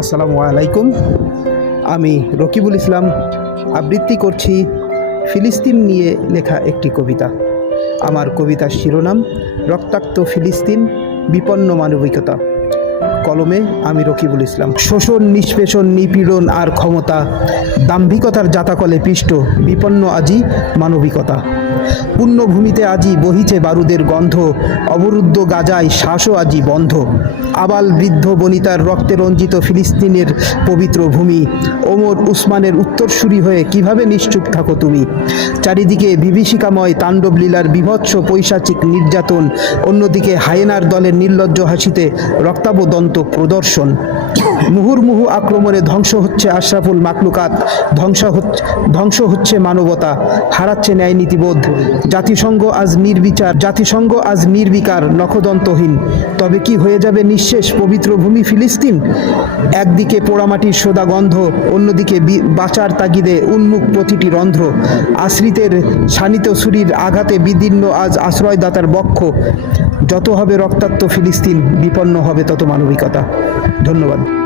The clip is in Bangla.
আসসালামু আলাইকুম। আমি রকিবুল ইসলাম আবৃত্তি করছি ফিলিস্তিন নিয়ে লেখা একটি কবিতা। আমার কবিতার শিরোনাম রক্তাক্ত ফিলিস্তিন, বিপন্ন মানবিকতা। কলমে আমি রকিবুল ইসলাম। শোষণ, নিষ্পেষণ, নিপীড়ন আর ক্ষমতা, দাম্ভিকতার জাতাকলে পিষ্ট, বিপন্ন আজি মানবিকতা। পুণ্যভূমিতে আজি বহিছে বারুদের গন্ধ, অবরুদ্ধ গাজায় শ্বাসও আজি বন্ধ। আবাল বৃদ্ধ বনিতার রক্তে রঞ্জিত ফিলিস্তিনের পবিত্র ভূমি, ওমর উসমানের উত্তরসূরি হয়ে কিভাবে নিশ্চুপ থাকো তুমি? চারিদিকে বিভীষিকাময় তাণ্ডব লীলার বিভৎস পৈশাচিক নির্যাতন, অন্যদিকে হায়েনার দলের নির্লজ্জ হাসিতে রক্তাবদন্ত প্রদর্শন। মুহুর্মুহু আক্রমণে ধ্বংস হচ্ছে আশরাফুল মাকলুকাত, ধ্বংস হচ্ছে মানবতা, হারাচ্ছে ন্যায় নীতিবোধ। জাতিসংঘ আজ নির্বিকার, নখদন্তহীন। তবে কি হয়ে যাবে নিঃশেষ পবিত্র ভূমি ফিলিস্তিন? একদিকে পোড়ামাটির সোদা গন্ধ, অন্যদিকে বাঁচার তাগিদে উন্মুখ প্রতিটি রন্ধ্র। আশ্রিতের শানিত ছুরির আঘাতে বিদীর্ণ আজ আশ্রয়দাতার বক্ষ। যত হবে রক্তাক্ত ফিলিস্তিন, বিপন্ন হবে তত মানবিকতা। ধন্যবাদ।